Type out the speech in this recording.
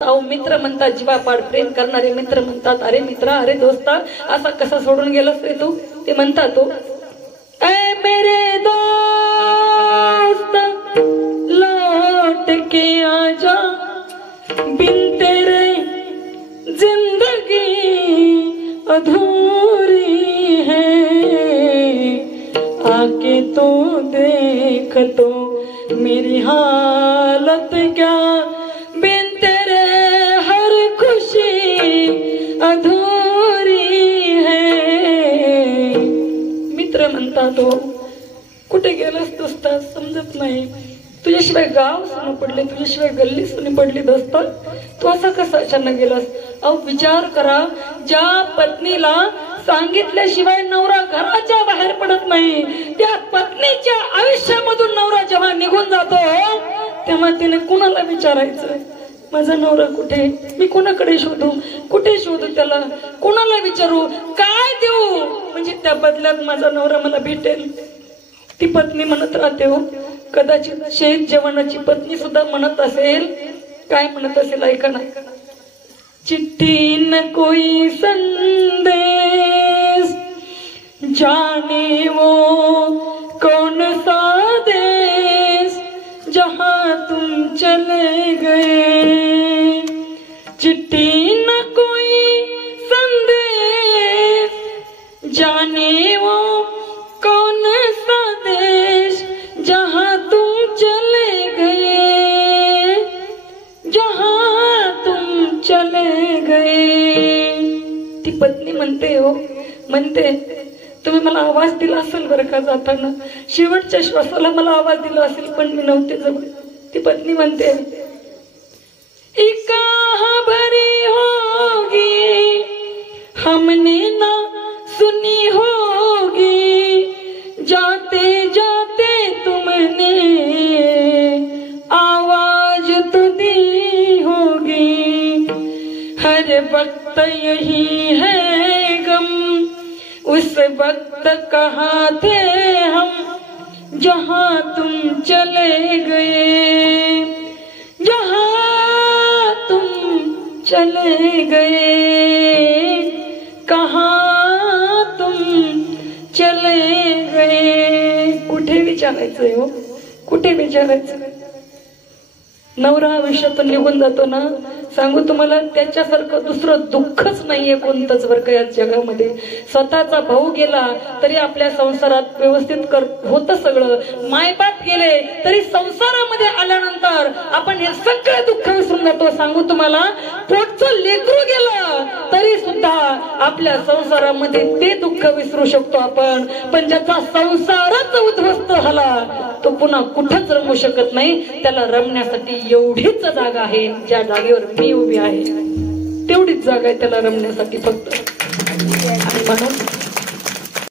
अहो मित्र म्हणतात, जीवापाड प्रेम करणारे मित्र म्हणतात, अरे मित्रा, अरे दोस्ता, असा कसा सोडून गेलास रे तू? ते म्हणतात तो, ऐ मेरे दोस्त लौट के आजा, बिन तेरे जिंदगी अधूरी है, आके तो देख तो मेरी हालत क्या, बिन तेरे हर खुशी अधूरी है। मित्र म्हणता तो, कुठे गेलास दोस्ता समजत नाही, तुझ्याशिवाय गाव सुन पडले, तुझ्याशिवाय गल्ली सुनी पडली दोस्ता, तू असा कसा अचानक गेलास? अहो विचार करा, ज्या पत्नीला सांगितल्याशिवाय नवरा घराच्या बाहेर पडत नाही, त्या पत्नीच्या आयुष्यामधून नवरा जेव्हा निघून जातो तेव्हा तिने कुणाला विचारायचं, माझा नवरा कुठे, मी कुणाकडे शोधू, कुठे शोधू त्याला, कुणाला विचारू, काय देऊ म्हणजे त्या बदल्यात माझा नवरा मला भेटेल? ती पत्नी म्हणत राहते हो, कदाचित शेत जवानाची पत्नी सुद्धा म्हणत असेल, काय म्हणत असेल ऐका ना, चिट्ठी न कोई संदेश, जाने वो कौन सा देश, जहां तुम चले गए, चिट्ठी न कोई संदेश, जाने वो कौन सा देश, जहां तुम चले गए, जहां तुम चले गए। ती पत्नी म्हणते हो, म्हणते तुम्ही मला आवाज दिला असेल बरं का जाताना, शेवटच्या श्वासाला मला आवाज दिला असेल पण मी नव्हते जवळ। ती पत्नी म्हणते, कहाँ भरी होगी हमने ना सुनी होगी, जाते जाते तुमने आवाज तो दी होगी, हर वक्त यही है गम, उस वक्त कहाँ थे हम, जहाँ तुम चले गए, जहाँ तुम चले गए, कहाँ तुम चले गए। कुठे विचारायचंय हो, कुठे विचारायचं? नवरा आयुष्यातून निघून जातो ना, सांगू तुम्हाला, त्याच्यासारखं दुसरं दुःखच नाहीये कोणतंच बरं का या जगामध्ये। स्वतःचा भाऊ गेला तरी आपल्या संसारात व्यवस्थित होतं सगळं, मायबाप गेले तरी संसारामध्ये आल्यानंतर आपण हे सगळं दुःख विसरून जातो। सांगू तुम्हाला, पोटचं लेकरू गेलं तरी सुद्धा आपल्या संसारामध्ये ते दुःख विसरू शकतो आपण, पण ज्याचा संसारच उद्ध्वस्त झाला तो पुन्हा कुठंच रमू शकत नाही। त्याला रमण्यासाठी एवढीच जागा आहे, ज्या जागेवर मी उभी आहे तेवढीच जागा आहे त्याला रमण्यासाठी फक्त। आणि म्हणून